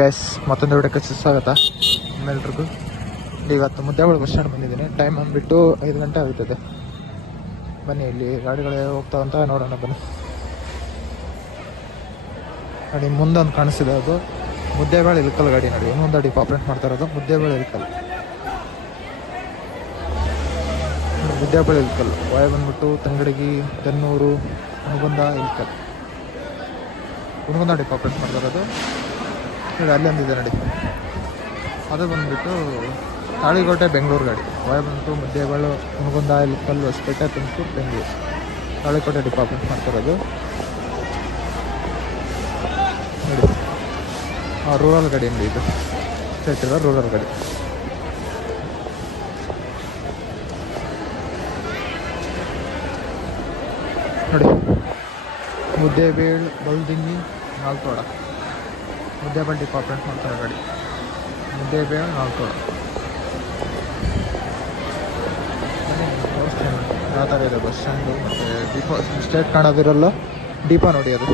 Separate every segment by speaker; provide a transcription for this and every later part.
Speaker 1: Guys ಮತ್ತೊಂದು ವಿಡಿಯೋಕ್ಕೆ ಸ್ವಾಗತ ನಿಮ್ಮೆಲ್ರಿಗೂ ಇವತ್ತು ಮುದ್ದೆಗಳು ಬಸ್ ಸ್ಟ್ಯಾಂಡ್ ಬಂದಿದ್ದೀನಿ. ಟೈಮ್ ಬಂದುಬಿಟ್ಟು ಐದು ಗಂಟೆ ಆಗುತ್ತದೆ. ಬನ್ನಿ, ಇಲ್ಲಿ ಗಾಡಿಗಳೇ ಹೋಗ್ತಾವ ಅಂತ ನೋಡೋಣ ಬನ್ನಿ. ನೋಡಿ, ಮುಂದೊಂದು ಕಾಣಿಸಿದೆ ಅದು. ಮುದ್ದೆಬೇಳೆ ಇಲ್ಕಲ್ ಗಾಡಿ ನೋಡಿ. ಇನ್ನೊಂದು ಅಡಿ ಪಾಪ್ರೇಟ್ ಮಾಡ್ತಾ ಇರೋದು. ಮುದ್ದೆಬೇಳೆ ಇಲ್ಕಲ್ ಮುದ್ದೆಬೇಳೆ ಇಲ್ಕಲ್ ವಾಯ್ ಬಂದ್ಬಿಟ್ಟು ತಂಗಡಗಿ ತೆನ್ನೂರು ಹುಣಗುಂದ ಇಲ್ಕಲ್ ಹುಣಗುಂದ ಅಡಿ ಪಾಪ್ರೇಟ್ ಮಾಡ್ತಾ ಇರೋದು. ನೋಡಿ ಅಲ್ಲಿ ಒಂದಿದೆ ನೋಡಿ ಅದು ಬಂದ್ಬಿಟ್ಟು ತಾಳಿಕೋಟೆ ಬೆಂಗಳೂರು ಗಾಡಿ. ಹೊಳೆ ಬಂತು ಮುದ್ದೇಬಾಳು ಹುಣಗುಂದ ಇಲ್ಕಲ್ಲು, ಹೊಸಪೇಟೆ, ತುಮಕೂರು, ಬೆಂಗಳೂರು. ತಾಳಿಕೋಟೆ ಡಿಪಾರ್ಟ್ಮೆಂಟ್ ಮಾಡ್ತಿರೋದು. ನೋಡಿ ರೂರಲ್ ಗಾಡಿ ನೋಡಿ ಇದು. ಹೇಳ್ತಿರೋ ರೂರಲ್ ಗಾಡಿ. ನೋಡಿ ಮುದ್ದೇಬೇಳು ಬಲ್ದಿಂಗಿ ನಾಲ್ತೋಡ. ಮುದ್ದೇಬೇಳೆ ಡಿಪಾರ್ಟ್ಮೆಂಟ್ ಮಾಡ್ತಾರೆ ಗಾಡಿ ಮುದ್ದೇಬೇಳೆ ನಾಲ್ಕು ಯಾವ ಥರ ಇದೆ ಬಸ್ ಸ್ಟ್ಯಾಂಡು ಮತ್ತು ಸ್ಟೇಟ್ ಕಾಣೋದಿರಲ್ಲ? ದೀಪ ನೋಡಿ ಅದು.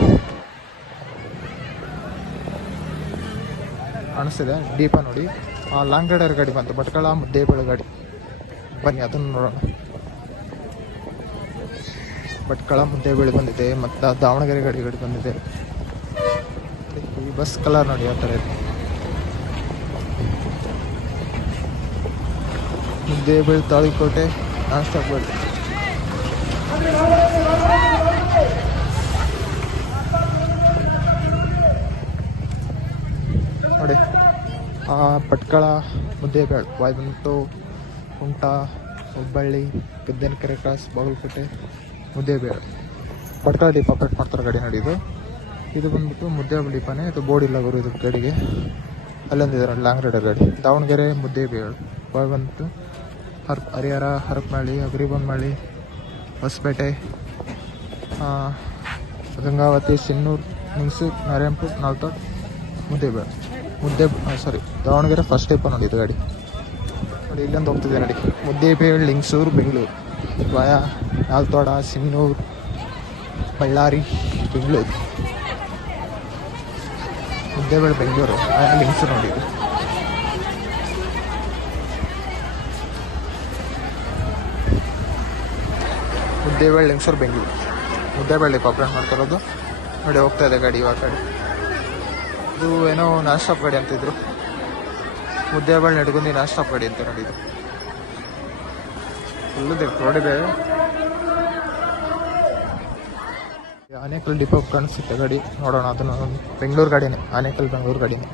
Speaker 1: ಕಾಣಿಸ್ತಿದೆ? ದೀಪ ನೋಡಿ. ಆ ಲಾಂಗ್ ರೈಡರ್ ಗಾಡಿ ಬಂತು. ಭಟ್ಕಳ, ಮುದ್ದೇಬೇಳೆ ಗಾಡಿ. ಬನ್ನಿ, ಅದನ್ನು ನೋಡೋಣ. ಭಟ್ಕಳ, ಮುದ್ದೇಬೇಳೆ ಬಂದಿದೆ. ಮತ್ತು ದಾವಣಗೆರೆ ಗಾಡಿ ಗಾಡಿ ಬಂದಿದೆ. ಈ ಬಸ್ ಕಲರ್ ನೋಡಿ ಯಾವ ಥರ ಇದೆ. ಮುದ್ದೇಬೇಳೆ ತಾಳಿಕೋಟೆ ನಾನ್ ಸ್ಟಾಪ್ ನೋಡಿ, ಆ ಪಟ್ಕಳ ಮುದ್ದೇಬೇಳೆ ವಾಯ್ ಬಂದ್ಬಿಟ್ಟು ಕುಂಟ ಹುಬ್ಬಳ್ಳಿ, ಗದ್ದೆನಕೆರೆ ಕ್ರಾಸ್ ಬಾಗಲಕೋಟೆ ಮುದ್ದೇಬೇಳೆ ಪಟ್ಕಳ ಡಿಪಾರ್ಟ್ಮೆಂಟ್ ಮಾಡ್ತಾರೆ ಗಾಡಿ ನೋಡಿ ಇದು ಬಂದ್ಬಿಟ್ಟು ಮುದ್ದೇಬೇಳೆ ಡಿಪಾನೆ ಇದು ಬೋರ್ಡ್ ಇಲ್ಲ ಗುರು ಇದು ಗಾಡಿಗೆ. ಅಲ್ಲೊಂದಿದ್ದಾರೆ ಲಾಂಗ್ ರೈಡರ್ ಗಾಡಿ. ದಾವಣಗೆರೆ ಮುದ್ದೇಬೇಳು ಬಾಯ್ ಬಂದ್ಬಿಟ್ಟು ಹರ್ ಹರಿಹರ, ಹರಪನಹಳ್ಳಿ ಅಗ್ರಿಬೊಮ್ಮಳ್ಳಿ ಹೊಸಪೇಟೆ ಗಂಗಾವತಿ, ಸಿನ್ನೂರು, ನಿಂಗ್ಸೂರು, ನಾರಾಯಣಪುರ ನಾಲ್ತೋಡ್ ಮುದ್ದೇಬೇಳು ಮುದ್ದೆ ಸಾರಿ ದಾವಣಗೆರೆ ಫಸ್ಟ್ ಟೈಪ್ ನೋಡಿ ಇದು ಗಾಡಿ. ನೋಡಿ, ಇಲ್ಲೊಂದು ಹೋಗ್ತಿದೆ ನೋಡಿ ಮುದ್ದೇಬೇಳು ಲಿಂಗ್ಸೂರು ಬೆಂಗಳೂರು. ವಾಯ, ನಾಲ್ತೋಡ ಸಿನ್ನೂರು ಬಳ್ಳಾರಿ, ಬೆಂಗಳೂರು. ಮುದ್ದೇಬೇಳೆ ಬೆಂಗಳೂರು. ಅಲ್ಲಿ ಹೆಸರು ನೋಡಿದ್ರು ಇದು ಮುದ್ದೇಬೇಳೆ ಲಿಂಗ್ಸೂರು ಬೆಂಗಳೂರು. ಮುದ್ದೇಬೇಳೆ ಕಾಪ್ರೇಟ್ ಮಾಡ್ತಿರೋದು ನೋಡಿ ಹೋಗ್ತಾ ಇದೆ ಗಾಡಿ ಇವಾಗ ಗಾಡಿ. ಇದು ಏನೋ ನಾನ್ ಸ್ಟಾಪ್ ಗಾಡಿ ಅಂತಿದ್ರು. ಮುದ್ದೇಬೇಳೆ ನಡ್ಗುಂದಿ ನಾನ್ ಸ್ಟಾಪ್ ಗಾಡಿ ಅಂತ ನೋಡಿದ್ರು ಫುಲ್ ರೋಡ್ ಆನೇಕಲ್ ಡಿಪೋ ಕಾಣಿಸುತ್ತೆ ಗಾಡಿ ನೋಡೋಣ ಅದನ್ನು ಬೆಂಗಳೂರು ಗಾಡಿನೇ ಆನೇಕಲ್ ಬೆಂಗಳೂರು ಗಾಡಿನೇ.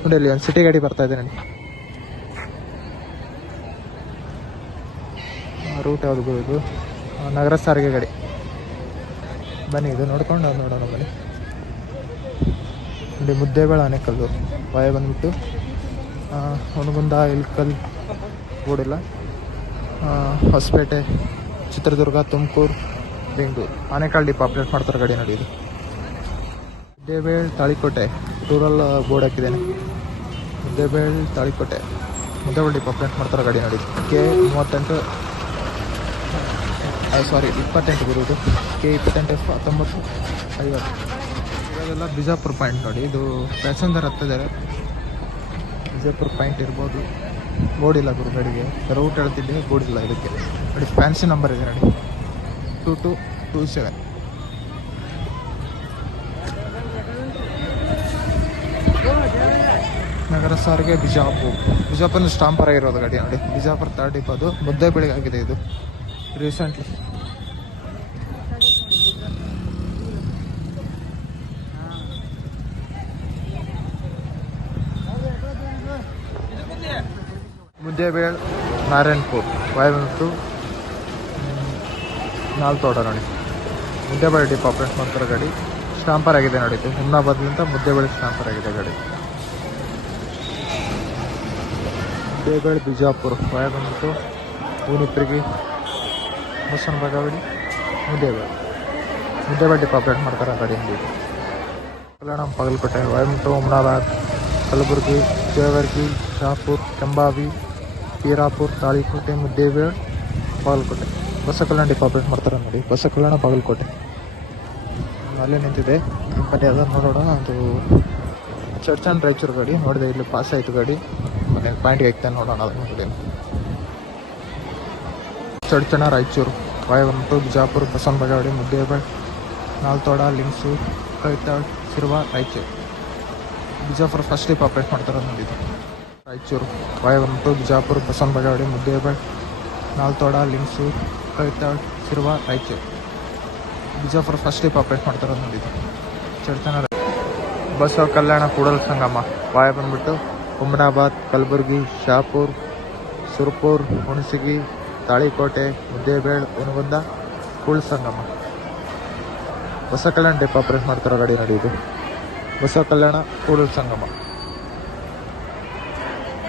Speaker 1: ನೋಡಿ ಅಲ್ಲಿ ಒಂದು ಸಿಟಿ ಗಾಡಿ ಬರ್ತಾ ಇದೆ ನೋಡಿ. ರೂಟ್ ಯಾವುದು ಇದು? ನಗರ ಸಾರಿಗೆ ಗಾಡಿ. ಬನ್ನಿ ಇದು ನೋಡ್ಕೊಂಡು ನೋಡೋಣ ಬನ್ನಿ. ಇಲ್ಲಿ ಮುದ್ದೇಬೇಳೆ ಆನೆಕಲ್ಲು ವಾಯ ಬಂದ್ಬಿಟ್ಟು ಒಣಗುಂದ ಇಲ್ಕಲ್ ಗೋಡಿಲ್ಲ ಆ, ಹೊಸಪೇಟೆ ಚಿತ್ರದುರ್ಗ, ತುಮಕೂರು, ಬೆಂಗಳೂರು. ಆನೆಕಾಲ್ ಡಿಪ್ ಅಪ್ಡೇಟ್ ಮಾಡ್ತಾರೆ ಗಾಡಿ ನೋಡಿ ಇದು. ಮುದ್ದೇಬೇಳೆ ತಾಳಿಕೋಟೆ. ರೂರಲ್ ಬೋರ್ಡ್ ಹಾಕಿದ್ದೇನೆ. ಮುದ್ದೇಬೇಳ್ ತಾಳಿಕೋಟೆ. ಮುದ್ದೇಬೇಳ್ ಡಿಪ್ ಅಪ್ಡೇಟ್ ಮಾಡ್ತಾರೆ ಗಾಡಿ ನೋಡಿ. ಕೆ ಮೂವತ್ತೆಂಟು ಸಾರಿ ಇಪ್ಪತ್ತೆಂಟು ಬರುವುದು ಕೆ ಇಪ್ಪತ್ತೆಂಟು ಎಫ್ ಹತ್ತೊಂಬತ್ತು, ಐವತ್ತು. ಇವಾಗೆಲ್ಲ ಬಿಜಾಪುರ ಪಾಯಿಂಟ್ ನೋಡಿ. ಇದು ಪ್ಯಾಸೆಂಜರ್ ಹತ್ತಿದ್ದಾರೆ ಬಿಜಾಪುರ ಪಾಯಿಂಟ್ ಇರ್ಬೋದು. ಬೋರ್ಡ್ ಇಲ್ಲ ಗುರು ಗಾಡಿಗೆ ರೂಟ್ ಹೇಳ್ತಿದ್ದೀನಿ ಬೋರ್ಡ್ ಇಲ್ಲ ಇದಕ್ಕೆ. ನೋಡಿ ಫ್ಯಾನ್ಸಿ ನಂಬರ್ ಇದೆ, ನೋಡಿ. ಟು ಟು ಟೂ ಸೆವೆನ್ ನಗರ ಸಾರಿಗೆ ಬಿಜಾಪುರ್ ಬಿಜಾಪುರ ಸ್ಟಾಂಪರ್ ಆಗಿರೋದು ಗಾಡಿ, ನೋಡಿ. ಬಿಜಾಪುರ ತರ್ಡ್ ಡಿಪ್ ಅದು. ಮುದ್ದೆ ಬೆಳಿಗ್ಗೆ ಆಗಿದೆ ಇದು. ರೀಸೆಂಟ್ಲಿ ಮುದ್ದೇಬೇಳ್ ನಾರಾಯಣಪುರ್ ವಾಯವಂತು ನಾಲ್ತೋಡ ನೋಡಿ. ಮುದ್ದೇಬೇಳೆ ಡಿಪ್ ಆಪ್ರೇಟ್ ಮಾಡ್ತಾರೆ ಗಾಡಿ. ಸ್ಟಾಂಪರ್ ಆಗಿದೆ ನೋಡಿ ಹುಮ್ನಾಬಾದ್ಲಿಂದ ಮುದ್ದೇಬೇಳೆ ಸ್ಟಾಂಪರ್ ಆಗಿದೆ ಗಾಡಿ. ಮುದ್ದೇಬೇಳೆ ಬಿಜಾಪುರ ವಾಯ ಬಂದ್ಬಿಟ್ಟು ಊನಿಪ್ರಿಗೆ ಮುಸನ್ ಬಗಾವಡಿ ಮುದ್ದೇಬೇಳೆ. ಮುದ್ದೇಬೇಳೆ ಡಿಪ್ ಆಪ್ರೇಟ್ ಮಾಡ್ತಾರೆ ಗಾಡಿ ಇಲ್ಲಿ ಕಲ್ಯಾಣ, ಬಾಗಲಕೋಟೆ ವಾಯಮುಟ್ಟು ಹುಮ್ನಾಬಾದ್, ಕಲಬುರಗಿ ಜೇವರ್ಗಿ ಶಾಪುರ್, ಕೆಂಬಾವಿ ಹೀರಾಪುರ್, ತಾಳಿಕೋಟೆ ಮುದ್ದೇಬೇಳೆ ಬಾಗಲಕೋಟೆ. ಬಸ ಕಲ್ಯಾಣ ಡಿಪಾರ್ಟ್ಮೆಂಟ್ ಮಾಡ್ತಾರೆ ನೋಡಿ. ಬಸ ಕಲ್ಯಾಣ ಬಾಗಲಕೋಟೆ ಅಲ್ಲೇ ನಿಂತಿದೆ. ಬನ್ನಿ ಅದನ್ನು ನೋಡೋಣ. ಅದು ಚರ್ಚ್ ಆ್ಯಂಡ್ ರಾಯಚೂರು ಗಾಡಿ. ನೋಡಿದೆ, ಇಲ್ಲಿ ಪಾಸ್ ಆಯಿತು ಗಾಡಿ. ಮನೆ ಪಾಯಿಂಟ್ಗೆ ಹಾಕ್ತಾನೆ ನೋಡೋಣ ಅದನ್ನು ನೋಡಿ. ಚರ್ಚಣ Raichur ವಾಯುವಂತು Bijapur, Basavana Bagewadi Muddebihal Nalatwad, Lingsugur, Kavital, Sirwar, Raichur. Bijapur first depot operate ಮಾಡ್ತಾರೆ ನೋಡಿದ್ದು Raichur ವಾಯುವಂತು Bijapur, Basavana Bagewadi Muddebihal Nalatwad, Lingsugur Kavital Sirwar Raichur. Bijapur first type operate ಮಾಡ್ತಾರೆ ನೋಡಿದ್ದು ಚಡ್ತನ ಬಸವ ಕಲ್ಯಾಣ ಕೂಡಲ ಸಂಗಮ. ವಾಯ ಬಂದ್ಬಿಟ್ಟು ಹುಮನಾಬಾದ್ ಕಲಬುರ್ಗಿ, ಶಾಪುರ್, ಸುರ್ಪುರ್, ಹುಣಸಗಿ, ತಾಳಿಕೋಟೆ, ಮುದ್ದೇಬೇಳ್ ಉನಗುಂದ ಕೂಳ್ ಸಂಗಮ. ಬಸವ ಕಲ್ಯಾಣ ಟೈಪ್ ಆಪ್ರೇಟ್ ಮಾಡ್ತಾರೋ ಗಾಡಿ ನಡೆಯೋದು ಬಸವ ಕಲ್ಯಾಣ ಕೂಡಲ ಸಂಗಮ.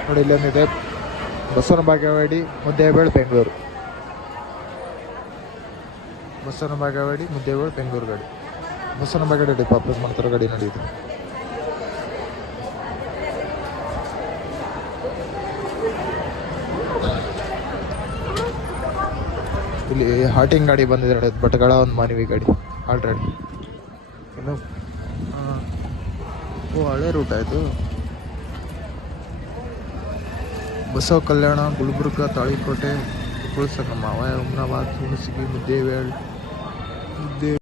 Speaker 1: ನೋಡಿ ಇಲ್ಲೊಂದಿದೆ ಬಸವನ ಬಾಗೇವಾಡಿ ಮುದ್ದೇಬೇಳು ಬೆಂಗಳೂರು. ಬಸವನ ಬಾಗೇವಾಡಿ ಮುದ್ದೇಬೇಳು ಬೆಂಗಳೂರು ಗಾಡಿ. ಬಸವನ ಡಿಪ್ ಆಪರೇಟ್ ಮಾಡ್ತಾರೋ ಗಾಡಿ ನಡೆಯುದು ಇಲ್ಲಿ ಹಾಟಿಂಗ್ ಗಾಡಿ ಬಂದಿದೆ ನೋಡಿ ಬಟ್ಗಳ ಒಂದು ಮಾನವಿ ಗಾಡಿ ಆಲ್ರೆಡಿ ಇನ್ನು ಓ, ಹಳೆ ರೂಟ್ ಆಯಿತು. ಬಸವ ಕಲ್ಯಾಣ ಗುಲ್ಬರ್ಗ ತಾಳಿಕೋಟೆ ಕುಳಸಂಗಮ್ಮ ಮಾವ ಹುಣಸಗಿ ಮುದ್ದೇಬೇಳ್ ಮುದ್ದೆ